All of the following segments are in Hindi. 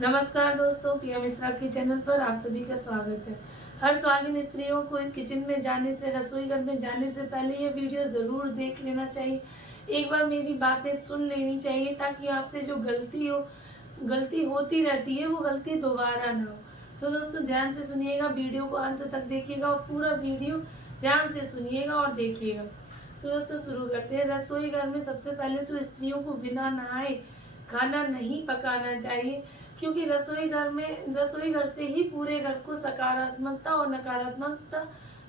नमस्कार दोस्तों, पिया मिश्रा के चैनल पर आप सभी का स्वागत है। हर सुहागिन स्त्रियों को किचन में जाने से, रसोई घर में जाने से पहले ये वीडियो ज़रूर देख लेना चाहिए। एक बार मेरी बातें सुन लेनी चाहिए ताकि आपसे जो गलती होती रहती है वो गलती दोबारा ना हो। तो दोस्तों ध्यान से सुनिएगा, वीडियो को अंत तक देखिएगा और पूरा वीडियो ध्यान से सुनिएगा और देखिएगा। तो दोस्तों शुरू करते हैं। रसोई घर में सबसे पहले तो स्त्रियों को बिना नहाए खाना नहीं पकाना चाहिए, क्योंकि रसोई घर से ही पूरे घर को सकारात्मकता और नकारात्मकता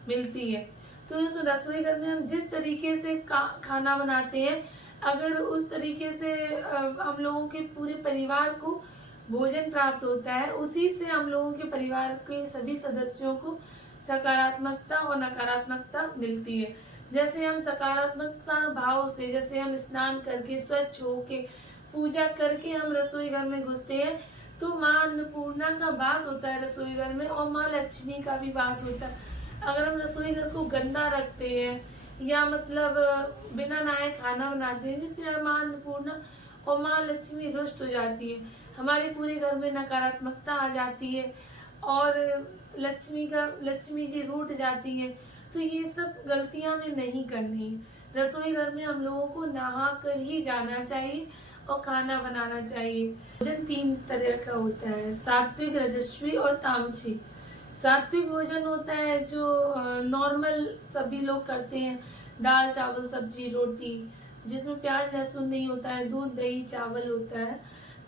मिलती है। तो दोस्तों रसोई घर में हम जिस तरीके से खाना बनाते हैं, अगर उस तरीके से हम लोगों के पूरे परिवार को भोजन प्राप्त होता है, उसी से हम लोगों के परिवार के सभी सदस्यों को सकारात्मकता और नकारात्मकता मिलती है। जैसे हम सकारात्मकता भाव से, जैसे हम स्नान करके स्वच्छ होके पूजा करके हम रसोई घर में घुसते हैं, तो माँ अन्नपूर्णा का वास होता है रसोई घर में और माँ लक्ष्मी का भी वास होता है। अगर हम रसोई घर को गंदा रखते हैं या मतलब बिना नहाए खाना बनाते हैं, जिससे माँ अन्नपूर्णा और माँ लक्ष्मी रुष्ट हो जाती है, हमारे पूरे घर में नकारात्मकता आ जाती है और लक्ष्मी जी रूठ जाती है। तो ये सब गलतियां हमें नहीं करनी है। रसोई घर में हम लोगों को नहा कर ही जाना चाहिए और खाना बनाना चाहिए। भोजन 3 तरह का होता है, सात्विक, रजस्वी और तामसी। सात्विक भोजन होता है जो नॉर्मल सभी लोग करते हैं, दाल चावल सब्जी रोटी, जिसमें प्याज लहसुन नहीं होता है, दूध दही चावल होता है।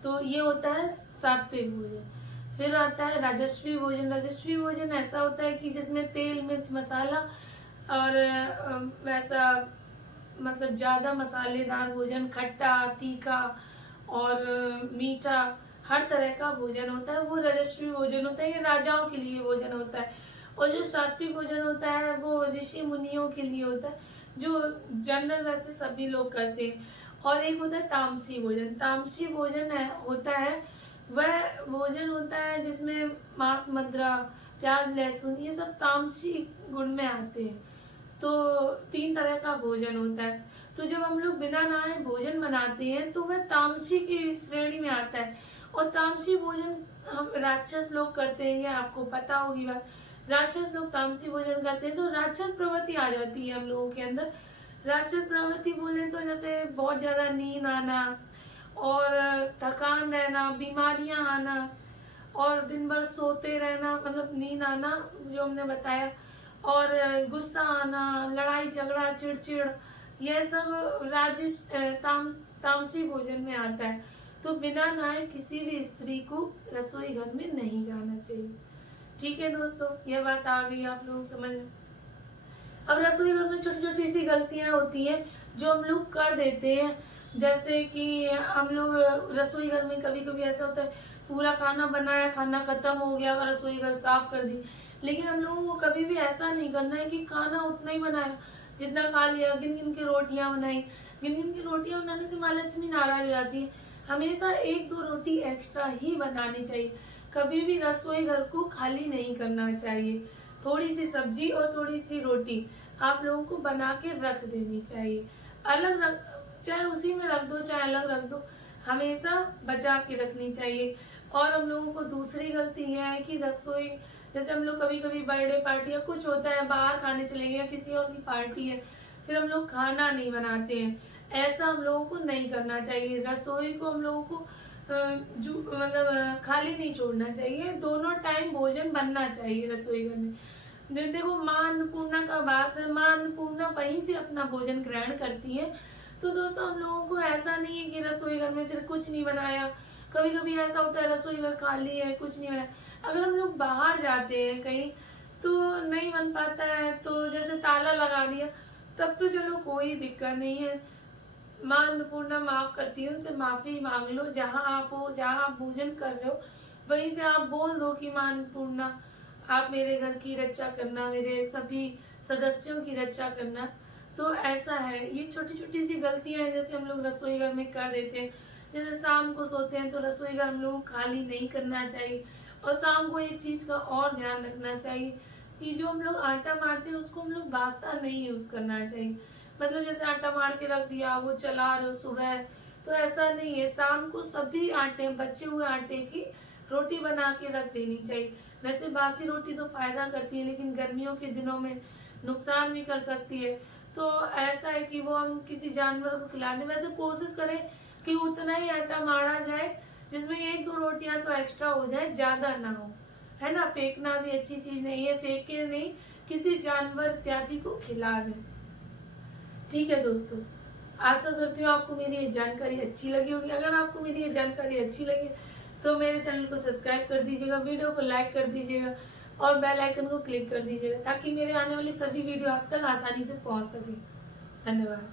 तो ये होता है सात्विक भोजन। फिर आता है राजस्वी भोजन। राजस्वी भोजन ऐसा होता है कि जिसमें तेल मिर्च मसाला और वैसा मतलब ज्यादा मसालेदार भोजन, खट्टा तीखा और मीठा हर तरह का भोजन होता है, वो राजस्वी भोजन होता है। ये राजाओं के लिए भोजन होता है। और जो सात्विक भोजन होता है वो ऋषि मुनियों के लिए होता है, जो जनरल वैसे सभी लोग करते हैं। और एक होता है तामसी भोजन। तामसी भोजन होता है वह भोजन होता है जिसमें मांस मदिरा प्याज लहसुन ये सब तामसी गुण में आते हैं। तो 3 तरह का भोजन होता है। तो जब हम लोग बिना नहाए भोजन बनाते हैं तो वह तामसी की श्रेणी में आता है। और तामसी भोजन हम राक्षस लोग करते हैं, ये आपको पता होगी बात। राक्षस लोग तामसी भोजन करते हैं तो राक्षस प्रवृत्ति आ जाती है हम लोगों के अंदर। राक्षस प्रवृत्ति बोले तो जैसे बहुत ज्यादा नींद आना और थकान रहना, बीमारियां आना और दिन भर सोते रहना, मतलब नींद आना जो हमने बताया, और गुस्सा आना, लड़ाई झगड़ा चिड़चिड़, यह सब तामसी भोजन में आता है। तो बिना नहाए किसी भी स्त्री को रसोई घर में नहीं जाना चाहिए। ठीक है दोस्तों, यह बात आ गई आप लोग समझ में। अब रसोई घर में छोटी छोटी सी गलतियां होती हैं जो हम लोग कर देते हैं। जैसे कि हम लोग रसोई घर में कभी कभी ऐसा होता है, पूरा खाना बनाया, खाना खत्म हो गया, रसोई घर साफ कर दी, लेकिन हम लोगों को कभी भी ऐसा नहीं करना है कि खाना उतना ही बनाया जितना खा लिया। गिन गिन के रोटियां बनाई, गिन गिन के रोटियां बनाने से माँ लक्ष्मी नाराज हो जाती है। हमेशा 1-2 रोटी एक्स्ट्रा ही बनानी चाहिए। कभी भी रसोई घर को खाली नहीं करना चाहिए। थोड़ी सी सब्जी और थोड़ी सी रोटी आप लोगों को बना के रख देनी चाहिए। अलग रख, चाहे उसी में रख दो चाहे अलग रख दो, हमेशा बचा के रखनी चाहिए। और हम लोगों को दूसरी गलती यह है कि रसोई, जैसे हम लोग कभी कभी बर्थडे पार्टी या कुछ होता है, बाहर खाने चले गए, किसी और की पार्टी है, फिर हम लोग खाना नहीं बनाते हैं। ऐसा हम लोगों को नहीं करना चाहिए। रसोई को हम लोगों को मतलब खाली नहीं छोड़ना चाहिए। दोनों टाइम भोजन बनना चाहिए रसोई घर में। देखो माँ अन्नपूर्णा का वास है, माँ अन्नपूर्णा वहीं से अपना भोजन ग्रहण करती है। तो दोस्तों हम लोगों को ऐसा नहीं है कि रसोई घर में फिर कुछ नहीं बनाया। कभी कभी ऐसा होता है रसोई घर खाली है, कुछ नहीं बनाया। अगर हम लोग बाहर जाते हैं कहीं तो नहीं बन पाता है, तो जैसे ताला लगा दिया, तब तो चलो कोई दिक्कत नहीं है, माँ अन्नपूर्णा माफ करती है, उनसे माफी मांग लो। जहाँ आप हो, जहाँ आप भोजन कर रहे हो, वहीं से आप बोल दो कि माँ अन्नपूर्णा आप मेरे घर की रक्षा करना, मेरे सभी सदस्यों की रक्षा करना। तो ऐसा है, ये छोटी छोटी सी गलतियां हैं जैसे हम लोग रसोई घर में कर देते हैं। जैसे शाम को सोते हैं तो रसोई घर हम लोग खाली नहीं करना चाहिए। और शाम को एक चीज का और ध्यान रखना चाहिए कि जो हम लोग आटा मारते हैं उसको हम लोग बासा नहीं यूज करना चाहिए। मतलब जैसे आटा मार के रख दिया, वो चला रहे हो सुबह, तो ऐसा नहीं है। शाम को सभी आटे, बचे हुए आटे की रोटी बना के रख देनी चाहिए। वैसे बासी रोटी तो फायदा करती है, लेकिन गर्मियों के दिनों में नुकसान भी कर सकती है। तो ऐसा है कि वो हम किसी जानवर को खिला दें। वैसे कोशिश करें कि उतना ही आटा मारा जाए जिसमें 1-2 रोटियां तो एक्स्ट्रा हो जाए, ज्यादा ना हो, है ना। फेंकना भी अच्छी चीज नहीं है, फेंके नहीं, किसी जानवर इत्यादि को खिला दें। ठीक है दोस्तों, आशा करती हूँ आपको मेरी ये जानकारी अच्छी लगी होगी। अगर आपको मेरी ये जानकारी अच्छी लगी तो मेरे चैनल को सब्सक्राइब कर दीजिएगा, वीडियो को लाइक कर दीजिएगा और बेल आइकन को क्लिक कर दीजिएगा, ताकि मेरे आने वाली सभी वीडियो आप तक आसानी से पहुंच सके। धन्यवाद।